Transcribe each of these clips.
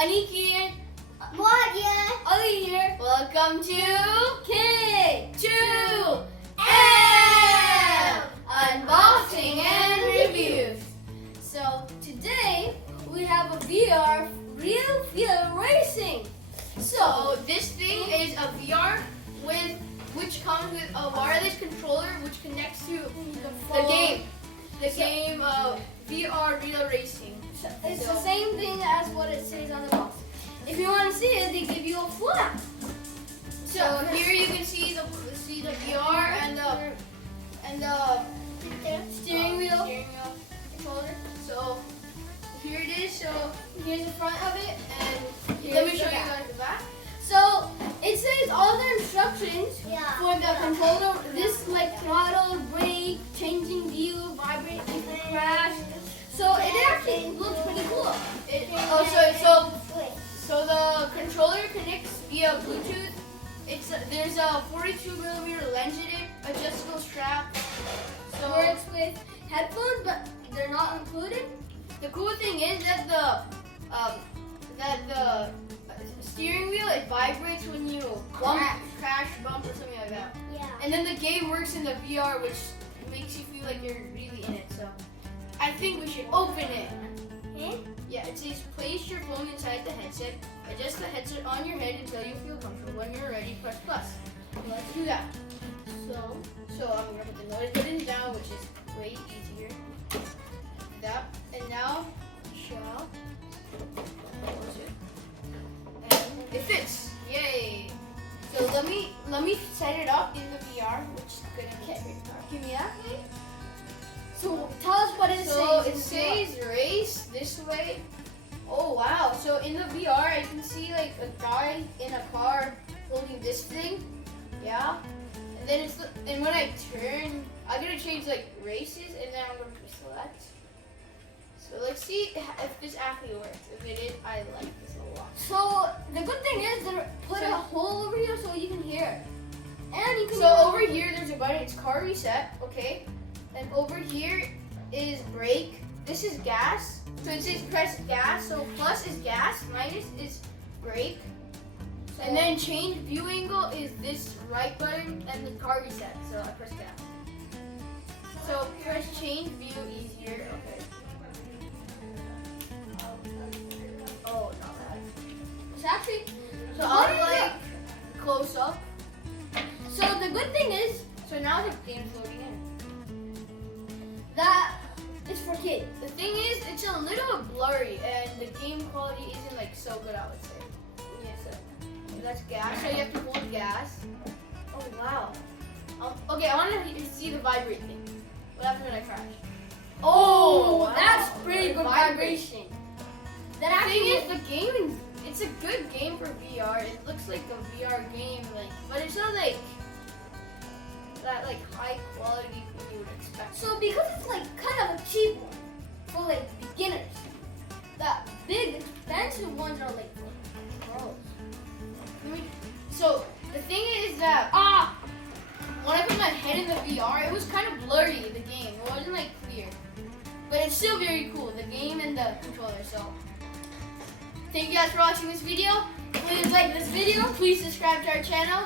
Aniq here. Mohid here. Ali here. Welcome to K2M Unboxing and Reviews. So today we have a VR real field racing. So this thing is a VR which comes with a wireless controller which connects to the game. The game of VR real racing. It's the same thing as what it says on the box. If you want to see it, they give you a flap. So here you can see the VR and the steering wheel controller. So here it is. So Here's the front of it, and here's let me the show you back. guys the back. So it says all the instructions for the controller. This like throttle, brake, changing view, vibrate, if you crash. So it actually looks pretty cool. So the controller connects via Bluetooth. There's a 42mm lens in it, adjustable strap. So it works with headphones, but they're not included. The cool thing is that the steering wheel, it vibrates when you crash, bump, or something like that. Yeah. And then the game works in the VR, which makes you feel like you're really in it. So I think we should open it. Yeah, it says place your phone inside the headset. Adjust the headset on your head until you feel comfortable. When you're ready, press plus. Let's do that. So I'm gonna put the noise button down, which is way easier. That, and now shall close it. And it fits. Yay! So let me set it up in the VR, which is gonna be very hard. Give me that. So tell us what it So says. it says race this way. Oh wow! So in the VR, I can see like a guy in a car holding this thing. Yeah. And then and when I turn, I'm gonna change like races, and then I'm gonna select. So let's see if this actually works. If it is, I like this a lot. So the good thing is they put a hole over here so you can hear it. And you can. So over here, there's a button. It's car reset. Okay. And over here is brake. This is gas. So it says press gas. So plus is gas, minus is brake. And then change view angle is this right button and the car reset. So I press gas. So press change view easier. Okay. Oh, not bad. It's actually. So I'll like close up. So the good thing is So now the game's loading in. that it's for kids. The thing is, it's a little blurry and the game quality isn't like so good, I would say. Yeah, so that's gas. So you have to hold gas. Oh wow. Okay, I want to see the vibrate thing. What happens when I crash? Oh, wow. that's pretty good Vibrates. vibration. The thing is, the game it's a good game for VR. It looks like a VR game, like, but it's not like that like high quality you would expect. So because it's like kind of a cheap one for like beginners, the big expensive ones are like pros. So the thing is that when I put my head in the VR, it was kind of blurry, the game. It wasn't like clear. But it's still very cool, the game and the controller. So thank you guys for watching this video. If you like this video, please subscribe to our channel.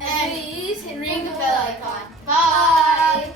And please ring the bell icon. Bye!